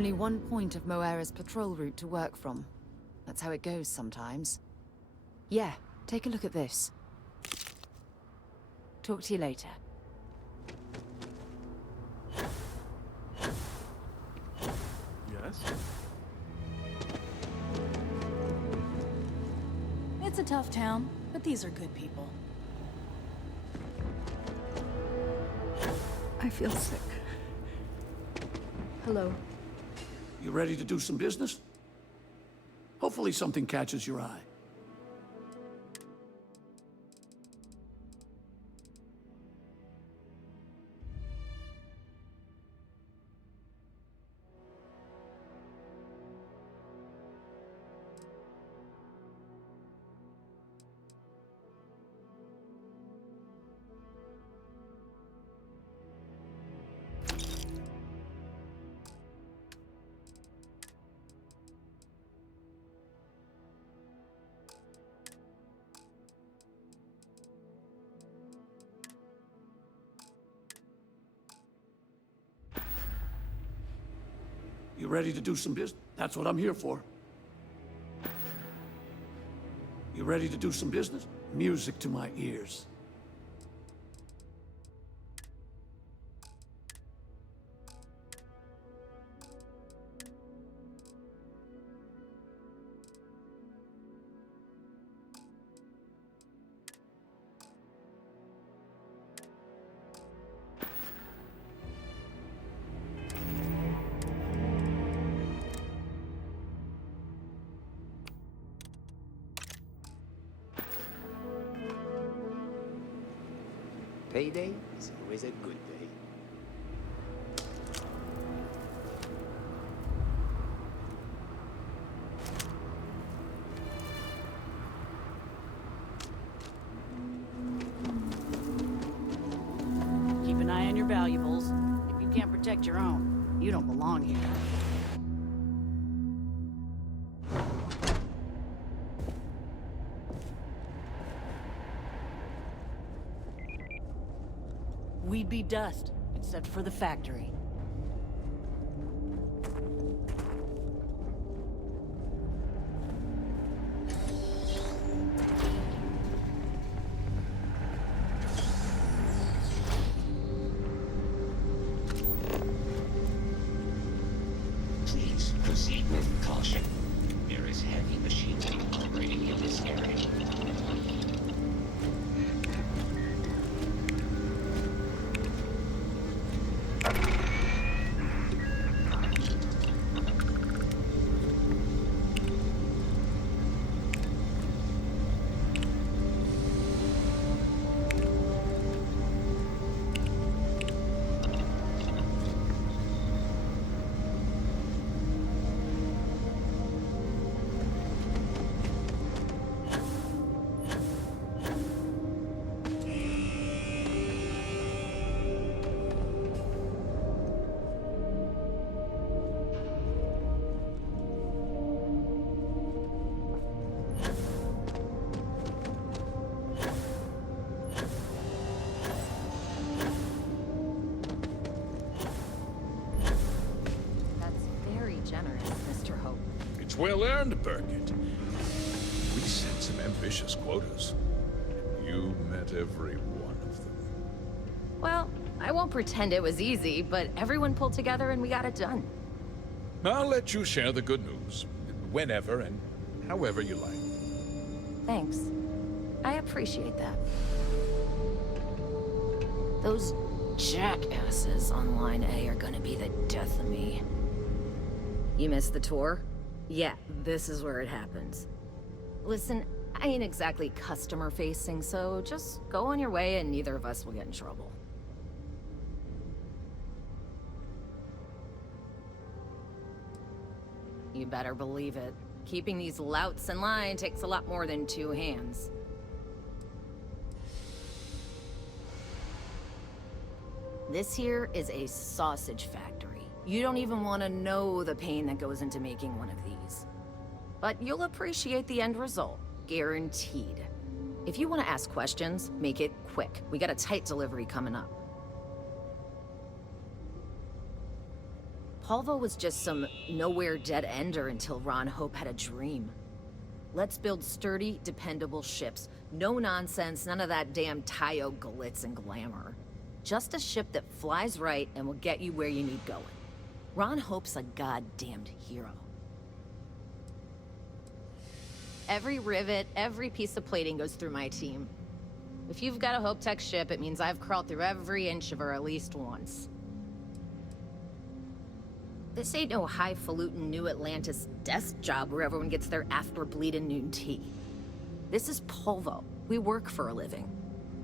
Only one point of Moera's patrol route to work from. That's how it goes sometimes. Yeah, take a look at this. Talk to you later. Yes? It's a tough town, but these are good people. I feel sick. Hello. You ready to do some business? Hopefully something catches your eye. You ready to do some business? That's what I'm here for. You ready to do some business? Music to my ears. Payday is always a good day. Keep an eye on your valuables. If you can't protect your own, you don't belong here. We'd be dust, except for the factory. Please proceed with caution. There is heavy machinery operating in this area. It's well earned, Burkett. We set some ambitious quotas. You met every one of them. Well, I won't pretend it was easy, but everyone pulled together and we got it done. I'll let you share the good news. Whenever and however you like. Thanks. I appreciate that. Those jackasses on Line A are gonna be the death of me. You missed the tour? Yeah, this is where it happens. Listen, I ain't exactly customer-facing, so just go on your way and neither of us will get in trouble. You better believe it. Keeping these louts in line takes a lot more than two hands. This here is a sausage factory. You don't even want to know the pain that goes into making one of these. But you'll appreciate the end result, guaranteed. If you want to ask questions, make it quick. We got a tight delivery coming up. Polvo was just some nowhere dead ender until Ron Hope had a dream. Let's build sturdy, dependable ships. No nonsense, none of that damn Tayo glitz and glamour. Just a ship that flies right and will get you where you need going. Ron Hope's a goddamned hero. Every rivet, every piece of plating goes through my team. If you've got a Hope Tech ship, it means I've crawled through every inch of her at least once. This ain't no highfalutin New Atlantis desk job where everyone gets their after-bleeding noon tea. This is Polvo. We work for a living.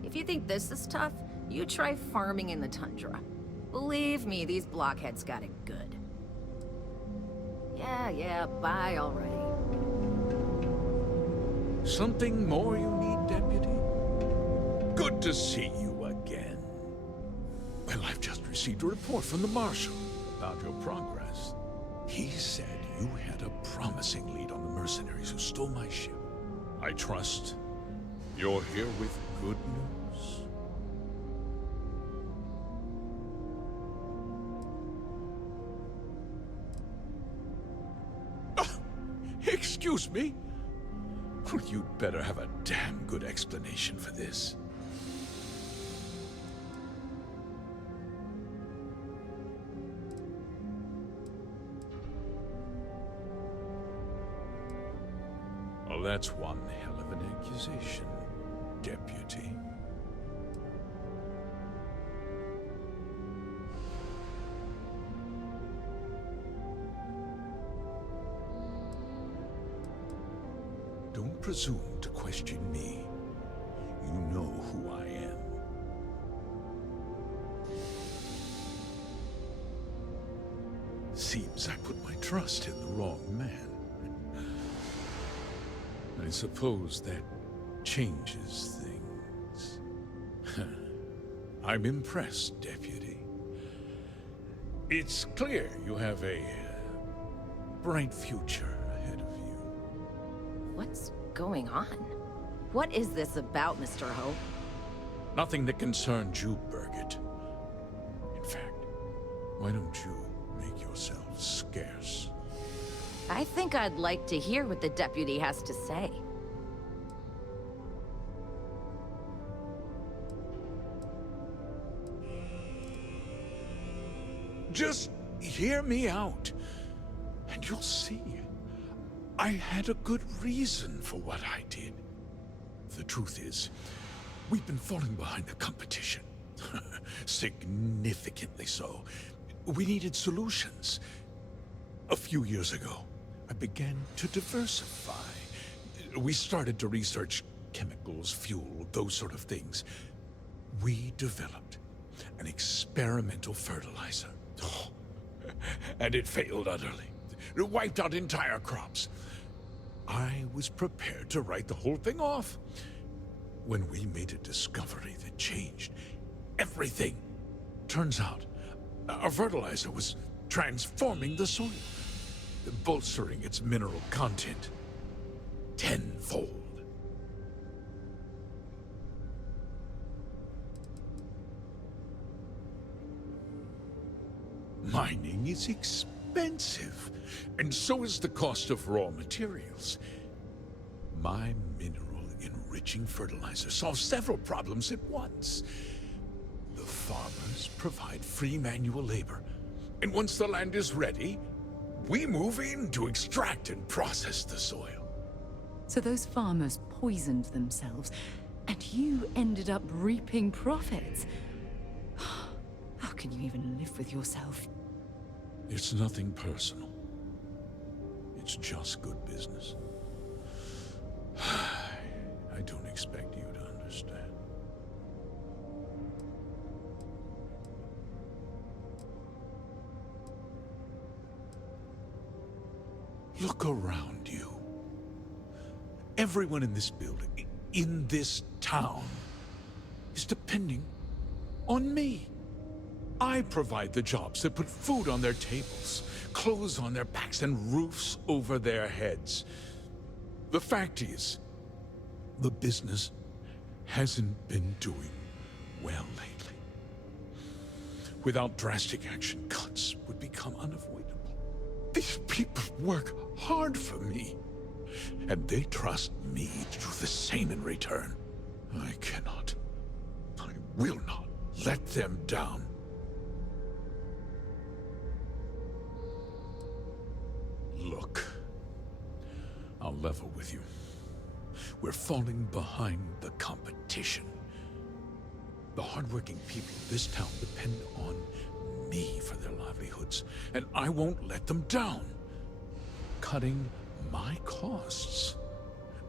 If you think this is tough, you try farming in the tundra. Believe me, these blockheads got it good. Yeah, bye already. Something more you need, Deputy? Good to see you again. Well, I've just received a report from the Marshal about your progress. He said you had a promising lead on the mercenaries who stole my ship. I trust you're here with good news. Excuse me? Well, you'd better have a damn good explanation for this. Well, that's one hell of an accusation, Deputy. Don't presume to question me. You know who I am. Seems I put my trust in the wrong man. I suppose that changes things. I'm impressed, Deputy. It's clear you have a bright future ahead of you. What's going on? What is this about, Mr. Hope? Nothing that concerns you, Birgit. In fact, why don't you make yourself scarce? I think I'd like to hear what the deputy has to say. Just hear me out, and you'll see. I had a good reason for what I did. The truth is, we've been falling behind the competition. Significantly so. We needed solutions. A few years ago, I began to diversify. We started to research chemicals, fuel, those sort of things. We developed an experimental fertilizer. And it failed utterly. It wiped out entire crops. I was prepared to write the whole thing off when we made a discovery that changed everything. Turns out, our fertilizer was transforming the soil, bolstering its mineral content tenfold. Mining is expensive, and so is the cost of raw materials. My mineral-enriching fertilizer solves several problems at once. The farmers provide free manual labor, and once the land is ready, we move in to extract and process the soil. So those farmers poisoned themselves, and you ended up reaping profits. How can you even live with yourself? It's nothing personal. It's just good business. I don't expect you to understand. Look around you. Everyone in this building, in this town, is depending on me. I provide the jobs that put food on their tables, clothes on their backs, and roofs over their heads. The fact is, the business hasn't been doing well lately. Without drastic action, cuts would would become unavoidable. These people work hard for me, and they trust me to do the same in return. I will not let them down. Look, I'll level with you. We're falling behind the competition. The hardworking people of this town depend on me for their livelihoods, and I won't let them down. Cutting my costs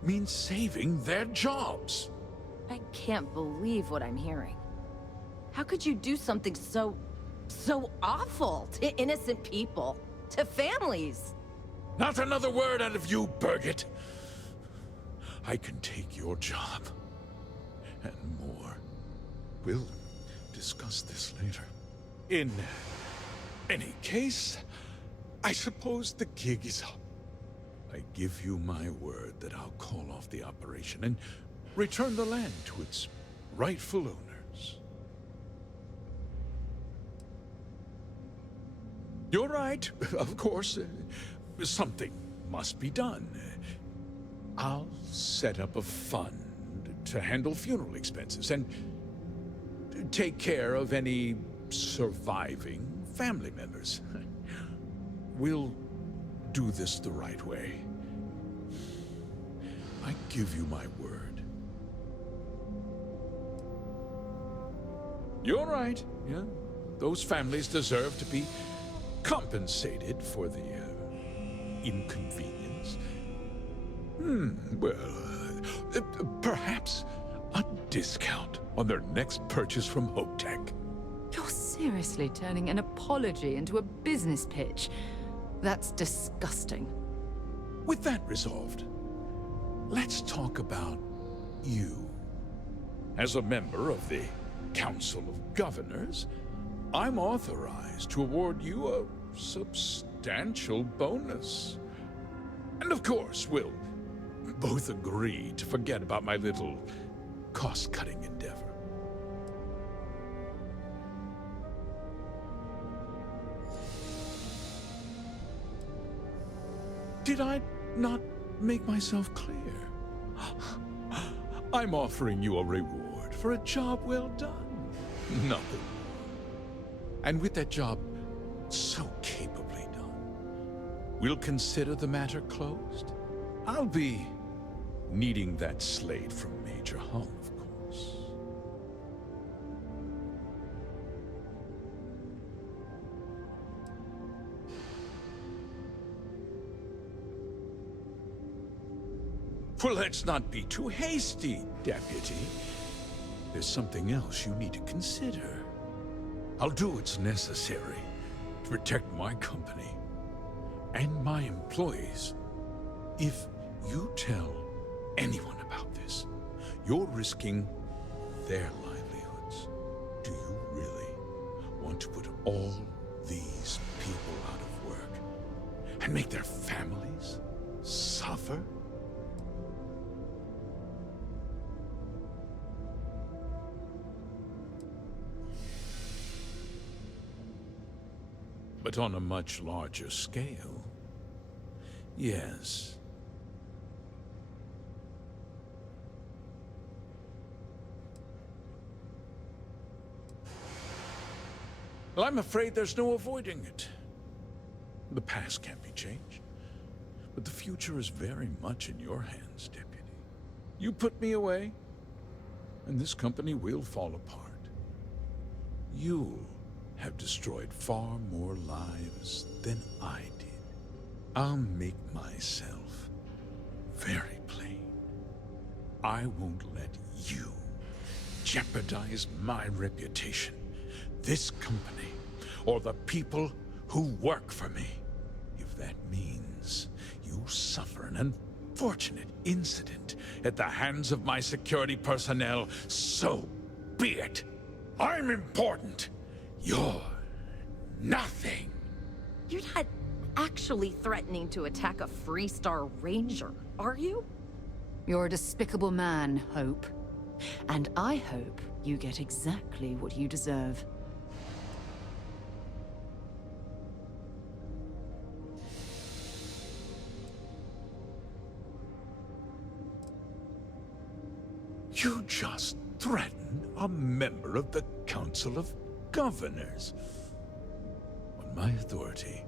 means saving their jobs. I can't believe what I'm hearing. How could you do something so awful to innocent people, to families? Not another word out of you, Birgit. I can take your job, and more. We'll discuss this later. In any case, I suppose the gig is up. I give you my word that I'll call off the operation and return the land to its rightful owners. You're right, of course. Something must be done. I'll set up a fund to handle funeral expenses and take care of any surviving family members. We'll do this the right way. I give you my word. You're right, yeah. Those families deserve to be compensated for the inconvenience. Well, perhaps a discount on their next purchase from HopeTech. You're seriously turning an apology into a business pitch. That's disgusting. With that resolved, let's talk about you. As a member of the Council of Governors, I'm authorized to award you a substantial bonus. And of course, we'll both agree to forget about my little cost-cutting endeavor. Did I not make myself clear? I'm offering you a reward for a job well done. Nothing more. And with that job so capably done, we'll consider the matter closed. I'll be needing that slate from Major Hung, of course. Well, let's not be too hasty, Deputy. There's something else you need to consider. I'll do what's necessary to protect my company and my employees. If you tell anyone about this, you're risking their livelihoods. Do you really want to put all these people out of work and make their families suffer? But on a much larger scale, yes. Well, I'm afraid there's no avoiding it. The past can't be changed, but the future is very much in your hands, Deputy. You put me away, and this company will fall apart. You'll have destroyed far more lives than I did. I'll make myself very plain. I won't let you jeopardize my reputation, this company, or the people who work for me. If that means you suffer an unfortunate incident at the hands of my security personnel, so be it. I'm important. You're nothing. You're not actually threatening to attack a Freestar Ranger, are you? You're a despicable man, Hope. And I hope you get exactly what you deserve. You just threaten a member of the Council of Governors. On my authority,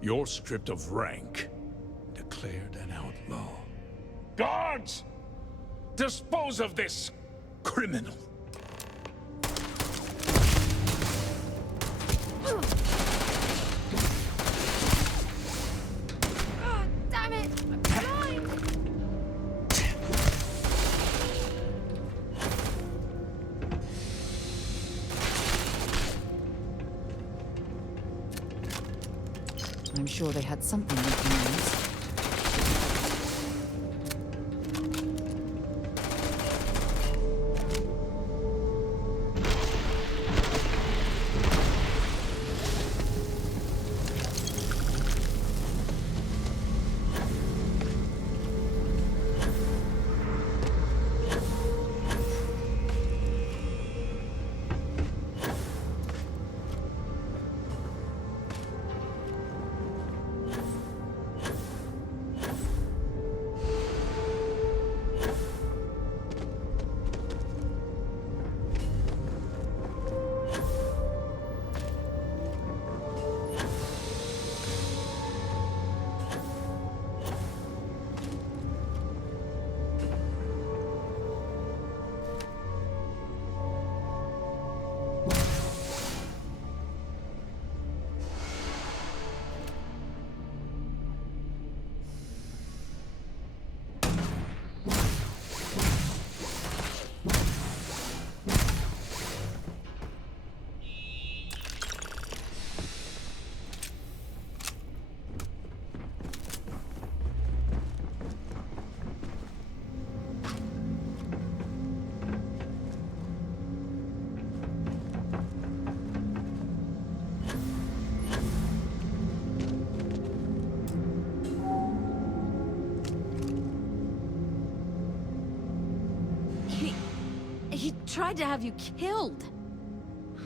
you're stripped of rank, declared an outlaw. Guards! Dispose of this criminal! Damn it! I'm trying! I'm sure they had something we can use. He tried to have you killed.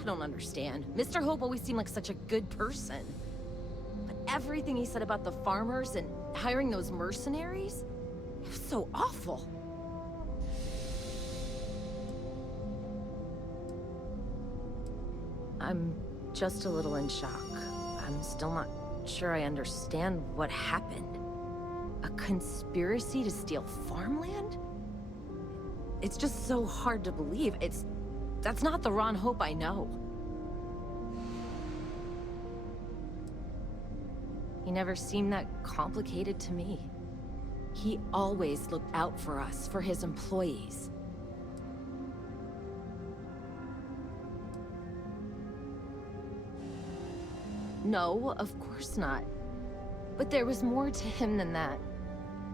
I don't understand. Mr. Hope always seemed like such a good person. But everything he said about the farmers and hiring those mercenaries, it was so awful. I'm just a little in shock. I'm still not sure I understand what happened. A conspiracy to steal farmland? It's just so hard to believe. That's not the Ron Hope I know. He never seemed that complicated to me. He always looked out for us, for his employees. No, of course not. But there was more to him than that.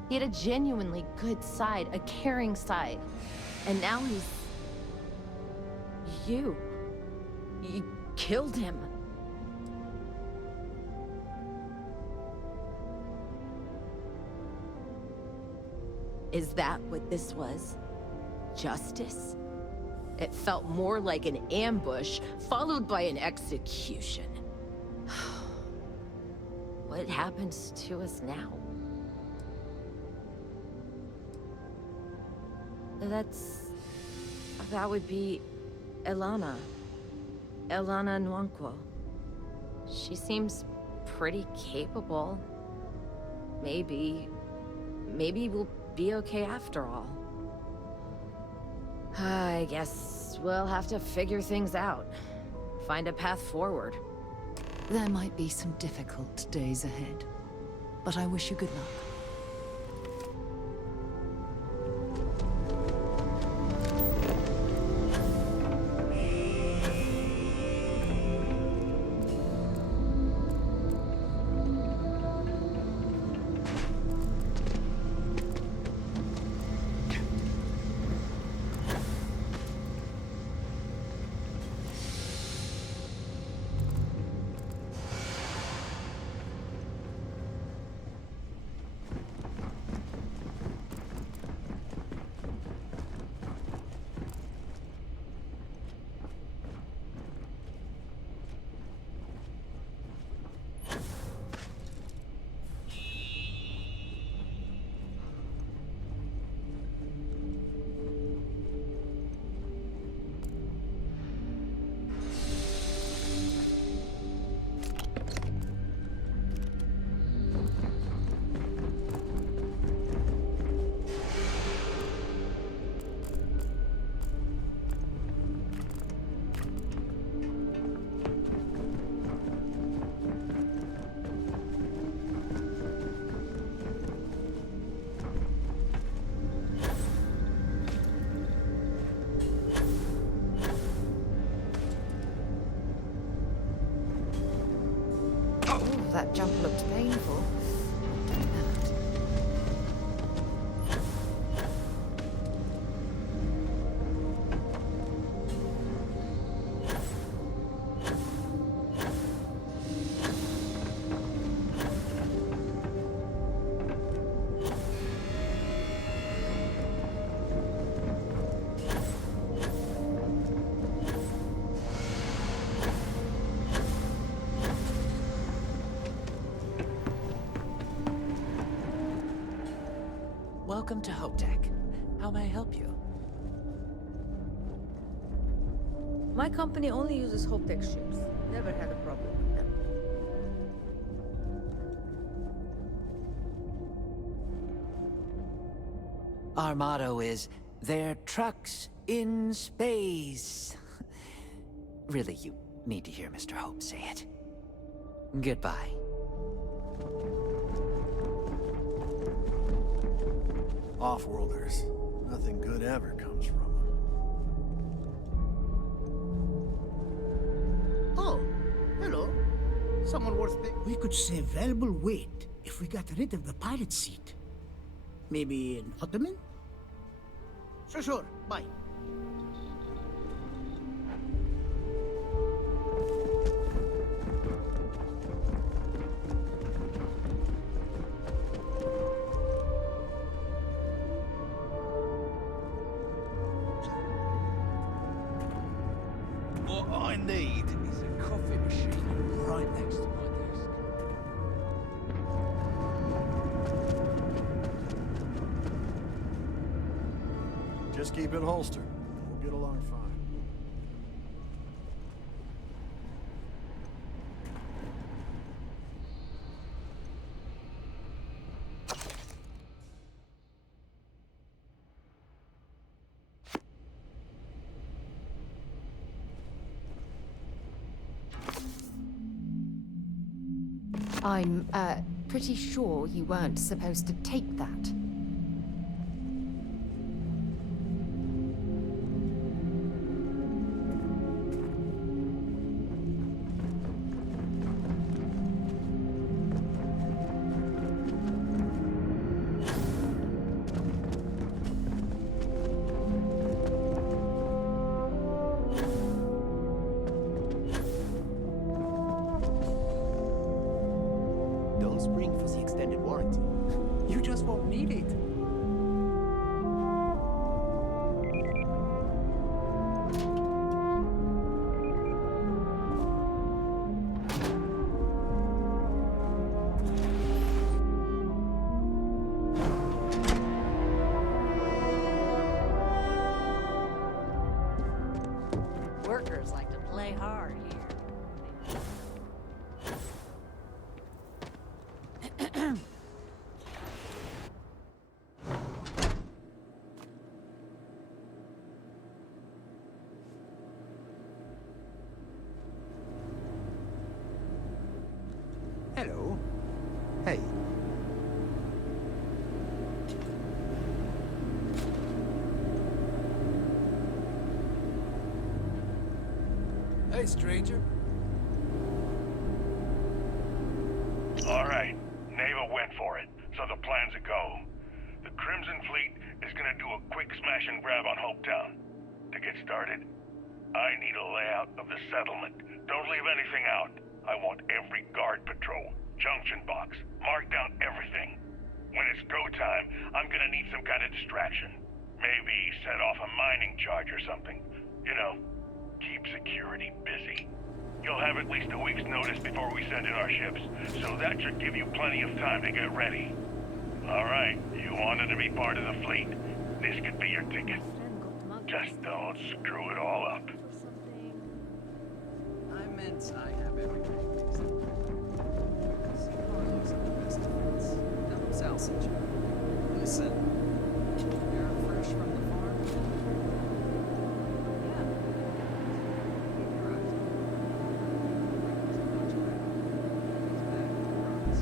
He had a genuinely good side, a caring side. And now he's... You killed him. Is that what this was? Justice? It felt more like an ambush, followed by an execution. What happens to us now? That would be Elana. Elana Nwankwo. She seems pretty capable. Maybe we'll be okay after all. I guess we'll have to figure things out. Find a path forward. There might be some difficult days ahead, but I wish you good luck. That jump looked painful. I'll do that. Welcome to HopeTech. How may I help you? My company only uses HopeTech ships. Never had a problem with them. Our motto is, "They're trucks in space." Really, you need to hear Mr. Hope say it. Goodbye. Off-worlders. Nothing good ever comes from them. Oh, hello. Someone worth paying. We could save valuable weight if we got rid of the pilot seat. Maybe an ottoman? Sure. Bye. What I need is a coffee machine right next to my desk. Just keep it holstered. We'll get along fine. I'm, pretty sure you weren't supposed to take that. Don't spring for the extended warranty. You just won't need it. Workers like to play hard here. Hello. Hey. Hey, stranger. All right, Neva went for it, so the plan's a go. The Crimson Fleet is gonna do a quick smash and grab on Hopetown. To get started, I need a layout of the settlement. Don't leave anything out. I want every guard patrol, junction box, mark down everything. When it's go time, I'm gonna need some kind of distraction. Maybe set off a mining charge or something. You know, keep security busy. You'll have at least a week's notice before we send in our ships, so that should give you plenty of time to get ready. All right, you wanted to be part of the fleet. This could be your ticket. Just don't screw it all up. I meant I have everything. See Carlos at the best defense. Tell him Sal sent you. Listen, you're fresh from the farm? Yeah. Keep your eyes open. He's back, I promise.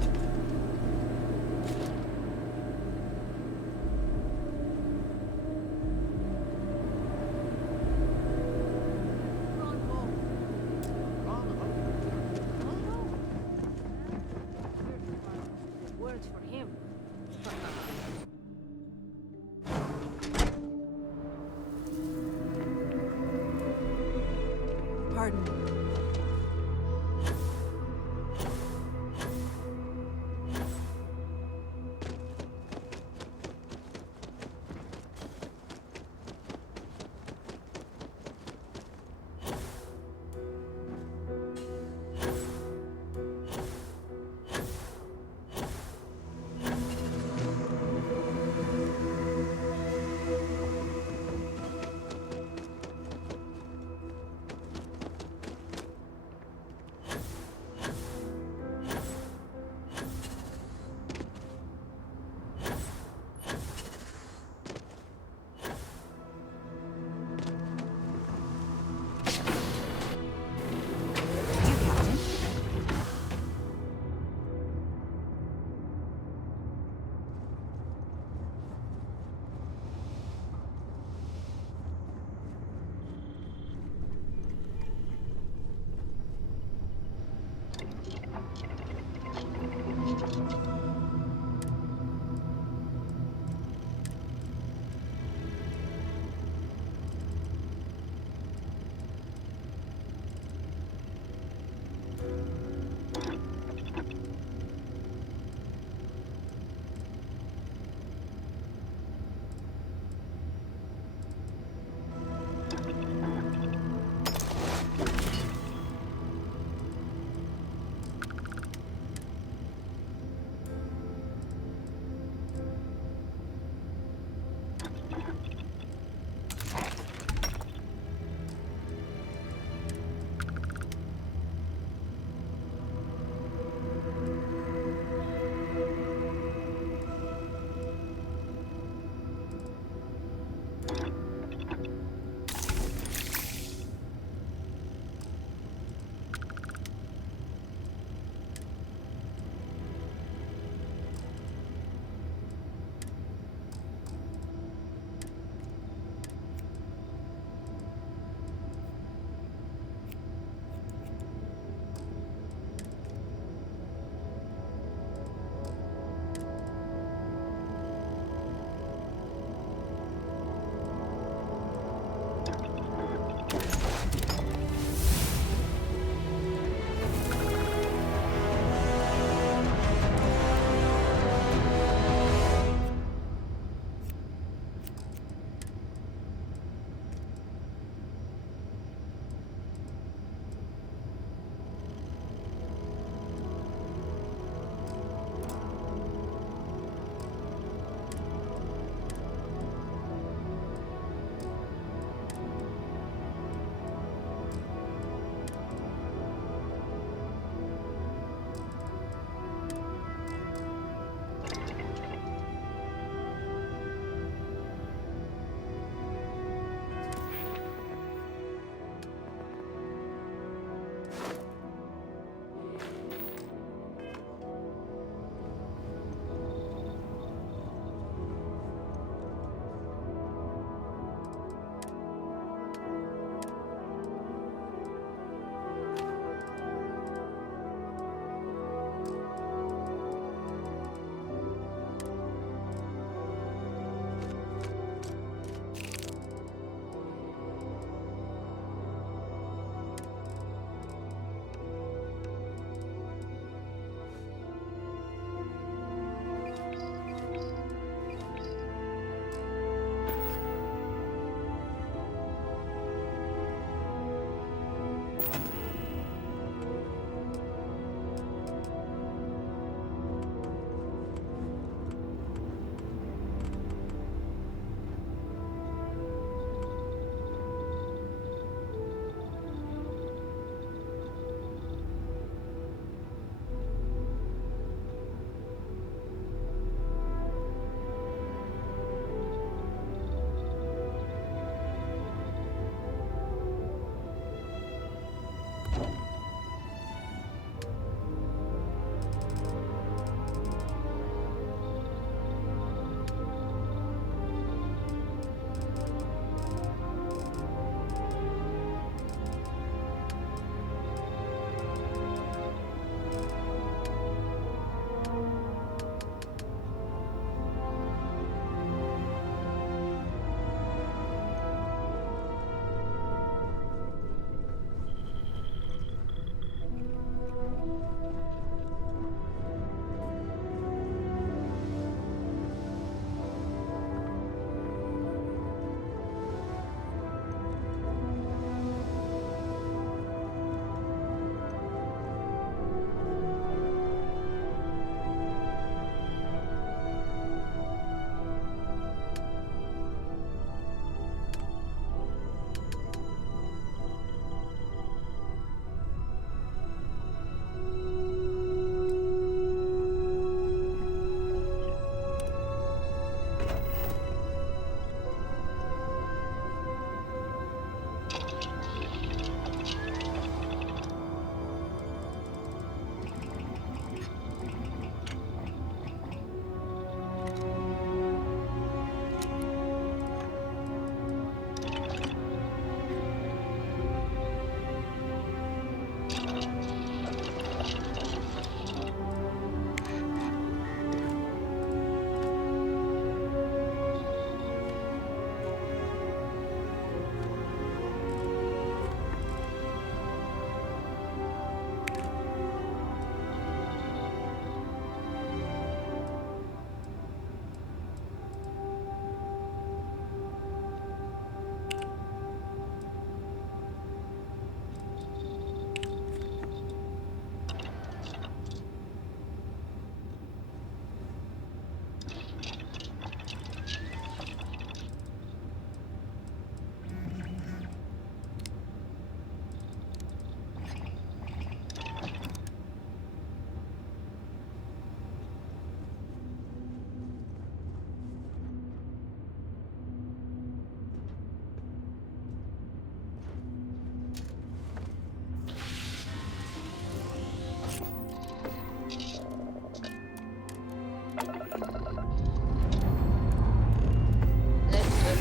garden.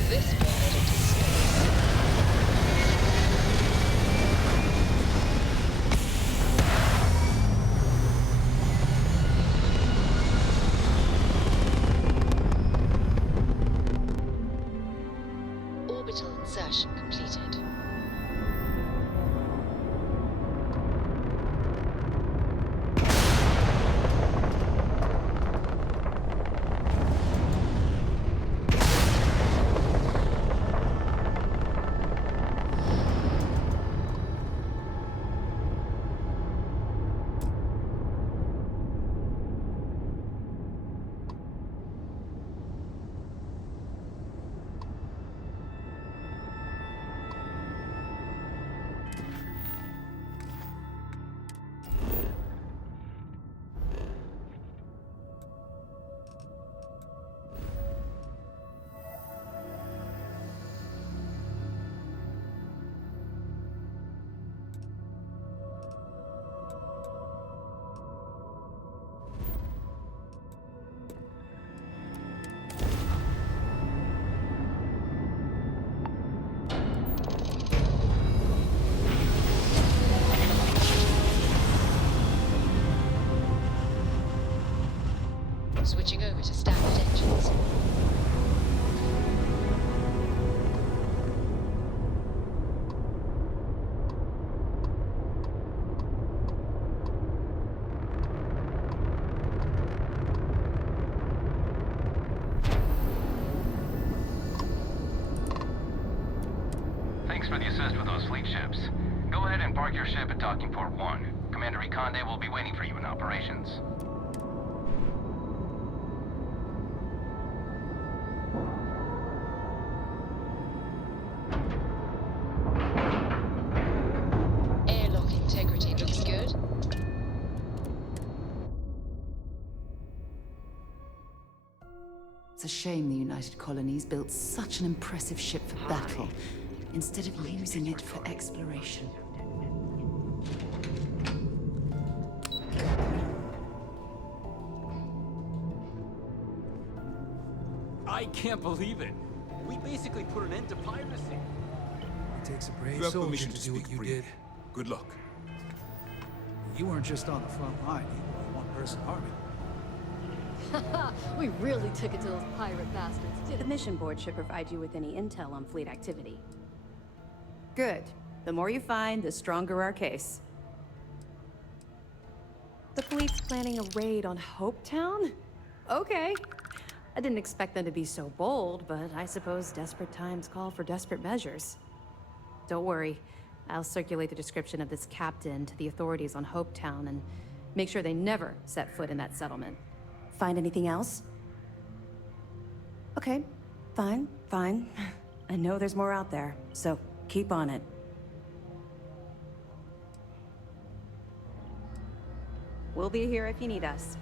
This planet into space. Orbital insertion completed. Switching over to standard engines. Thanks for the assist with those fleet ships. Go ahead and park your ship at Docking Port 1. Commander Ikonde will be waiting for you in operations. Airlock integrity looks good. It's a shame the United Colonies built such an impressive ship for battle, instead of using it for exploration. I can't believe it. We basically put an end to piracy. It takes a brave You have soldier permission to to do what speak you freely. did. Good luck. You weren't just on the front line, you were a one-person army. We really took it to those pirate bastards, didn't we? The mission board should provide you with any intel on fleet activity. Good. The more you find, the stronger our case. The fleet's planning a raid on Hopetown? Okay. I didn't expect them to be so bold, but I suppose desperate times call for desperate measures. Don't worry. I'll circulate the description of this captain to the authorities on Hopetown and make sure they never set foot in that settlement. Find anything else? Okay, fine. I know there's more out there, so keep on it. We'll be here if you need us.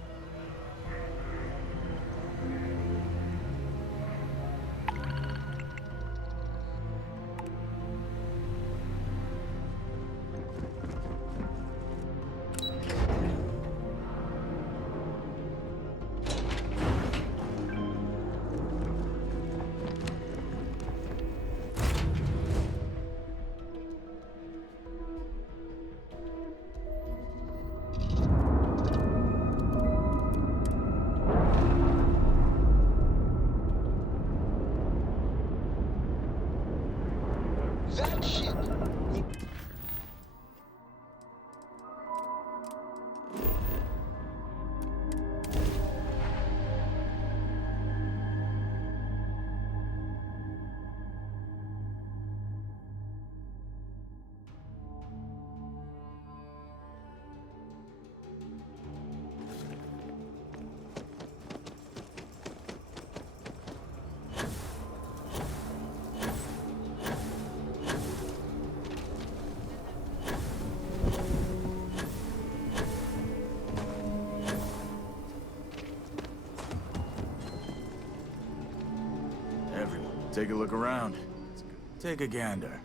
That ship. Everyone, take a look around. Take a gander.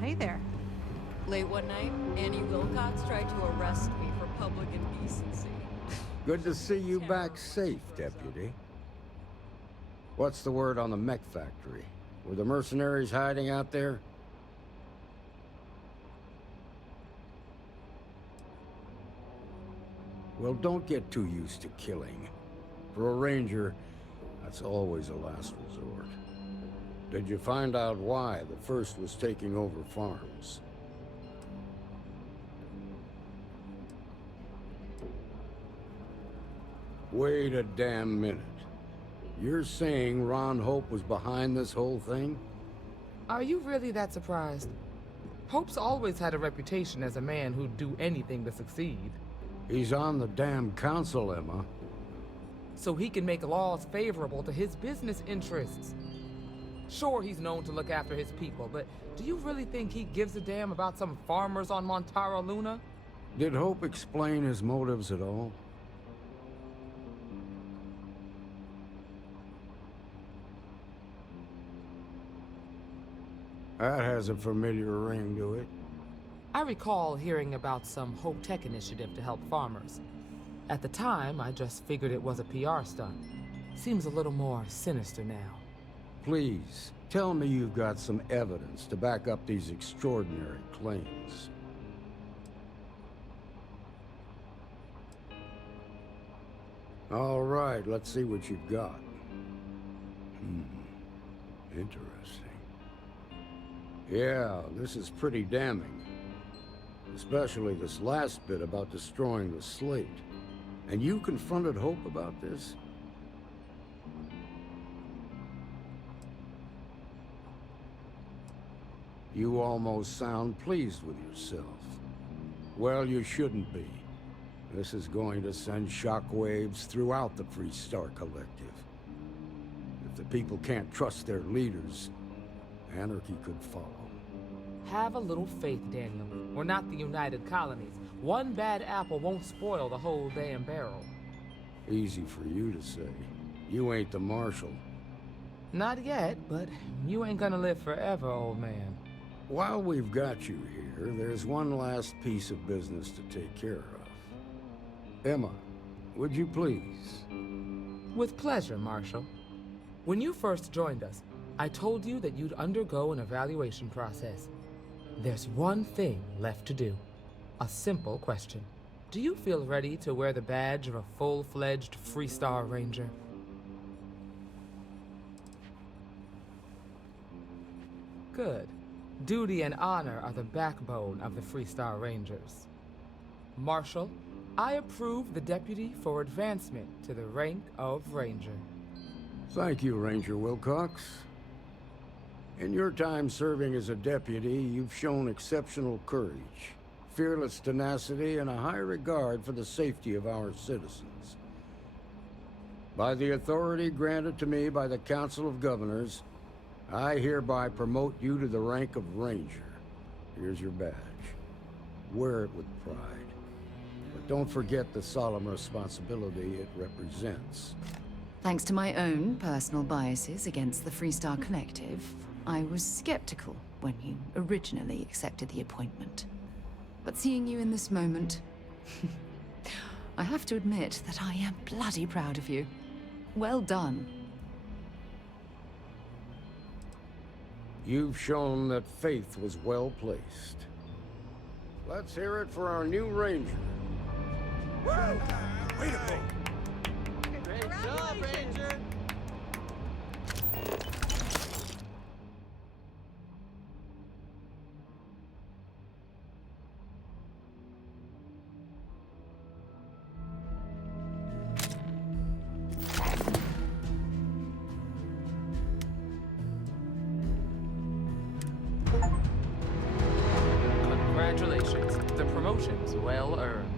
hey there. Late one night, Annie Wilcox tried to arrest me for public indecency. Good to see you back safe, Deputy. What's the word on the mech factory? Were the mercenaries hiding out there? Well, don't get too used to killing. For a ranger, that's always a last resort. Did you find out why the first was taking over farms? Wait a damn minute. You're saying Ron Hope was behind this whole thing? Are you really that surprised? Hope's always had a reputation as a man who'd do anything to succeed. He's on the damn council, Emma. So he can make laws favorable to his business interests. Sure, he's known to look after his people, but do you really think he gives a damn about some farmers on Montara Luna? Did Hope explain his motives at all? That has a familiar ring to it. I recall hearing about some Hope Tech initiative to help farmers. At the time, I just figured it was a PR stunt. Seems a little more sinister now. Please, tell me you've got some evidence to back up these extraordinary claims. All right, let's see what you've got. Interesting. Yeah, this is pretty damning. Especially this last bit about destroying the slate. And you confronted Hope about this? You almost sound pleased with yourself. Well, you shouldn't be. This is going to send shockwaves throughout the Freestar Collective. If the people can't trust their leaders, anarchy could follow. Have a little faith, Daniel. We're not the United Colonies. One bad apple won't spoil the whole damn barrel. Easy for you to say. You ain't the marshal. Not yet, but you ain't gonna live forever, old man. While we've got you here, there's one last piece of business to take care of. Emma, would you please? With pleasure, Marshal. When you first joined us, I told you that you'd undergo an evaluation process. There's one thing left to do. A simple question. Do you feel ready to wear the badge of a full-fledged Freestar Ranger? Good. Duty and honor are the backbone of the Freestar Rangers. Marshal, I approve the deputy for advancement to the rank of Ranger. Thank you, Ranger Wilcox. In your time serving as a deputy, you've shown exceptional courage, fearless tenacity, and a high regard for the safety of our citizens. By the authority granted to me by the Council of Governors, I hereby promote you to the rank of Ranger. Here's your badge. Wear it with pride. But don't forget the solemn responsibility it represents. Thanks to my own personal biases against the Freestar Collective, I was skeptical when you originally accepted the appointment. But seeing you in this moment, I have to admit that I am bloody proud of you. Well done. You've shown that faith was well placed. Let's hear it for our new Ranger. Woo! Way to go! Great job, Ranger! Congratulations. The promotion's well earned.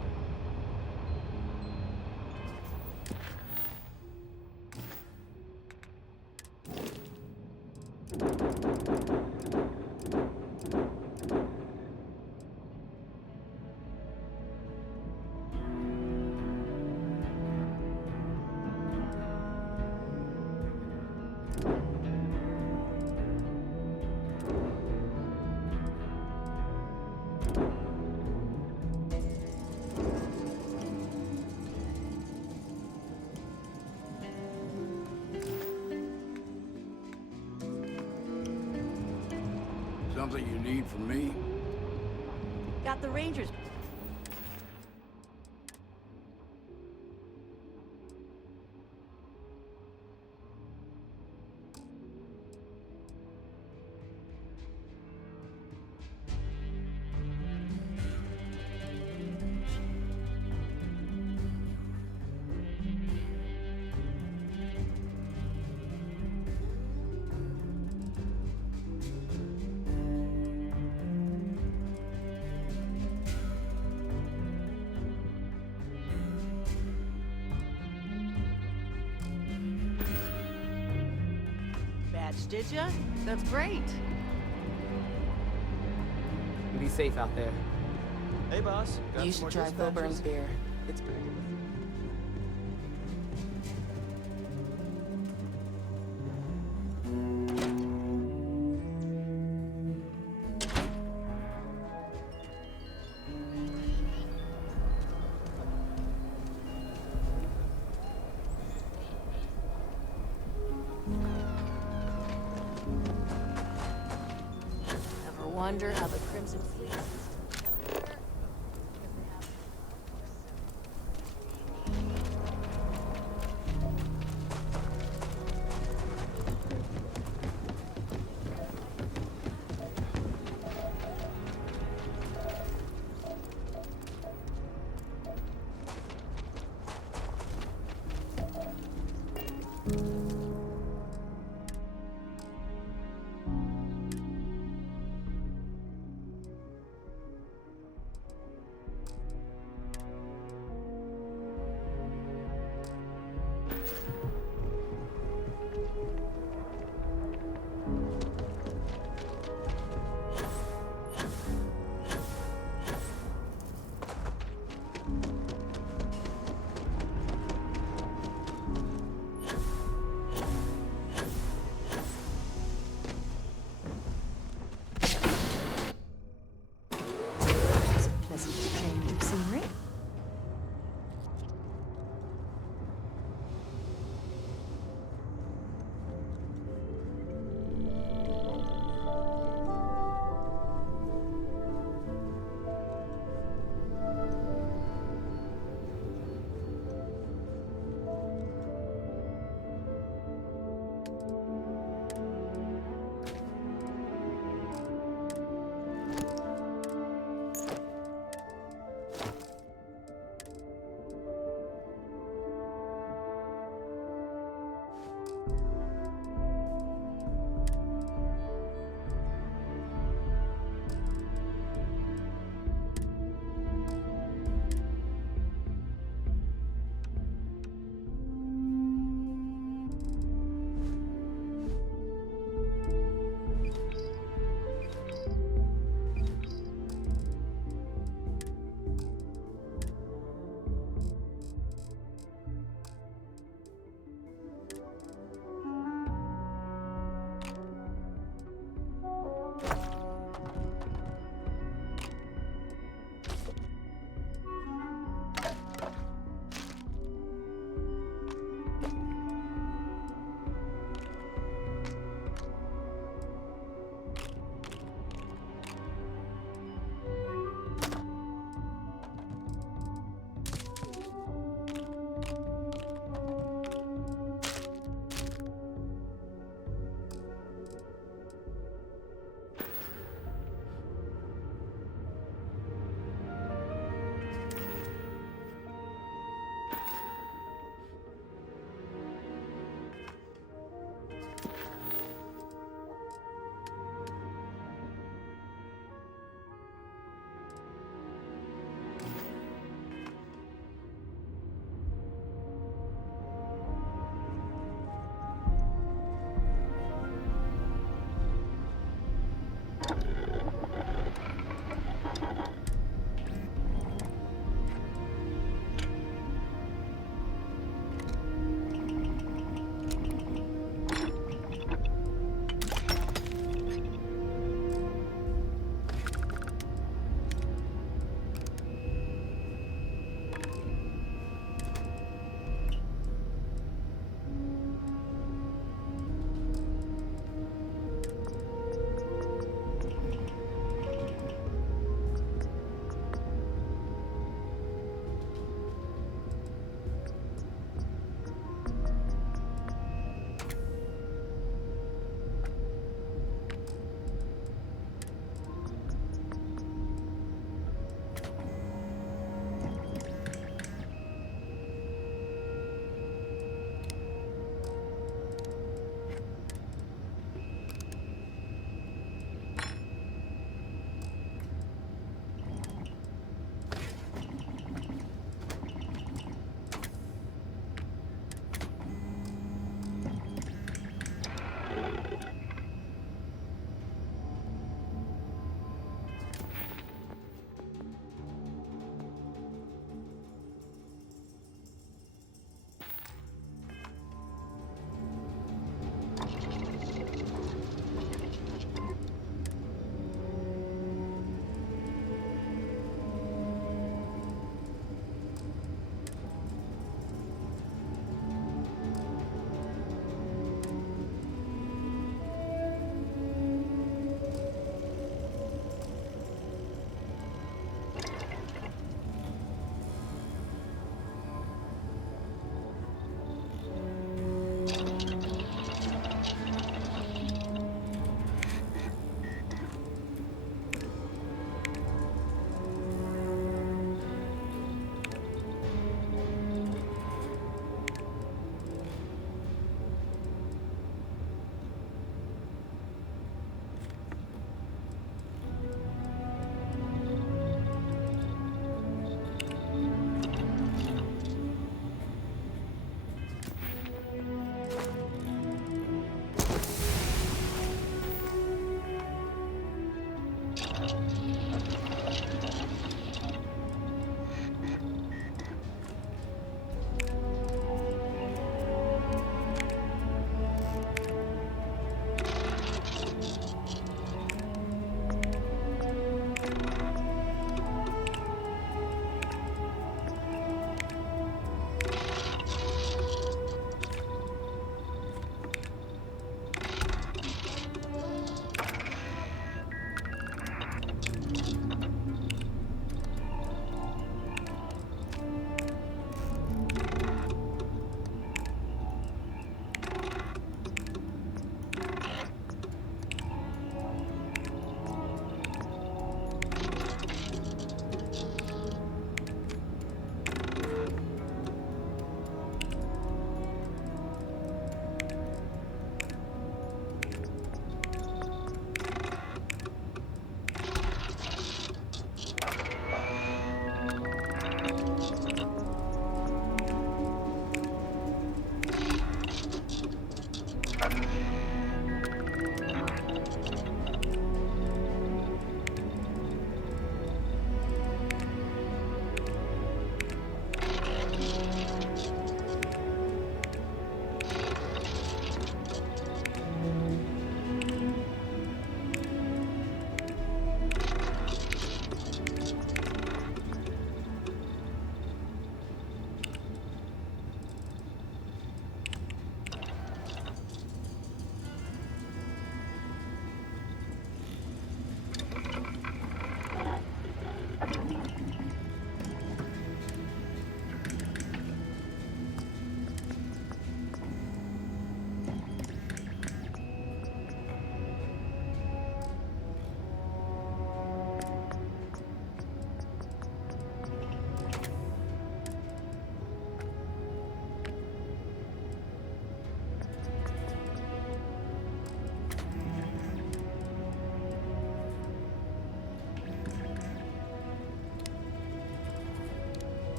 Something you need from me? Got the Rangers. Did ya? That's great. Be safe out there. Hey, boss. Got You some should more try Boba dispatches? beer. It's pretty. Ever wonder how the Crimson Fleet... Pleasant change of scenery.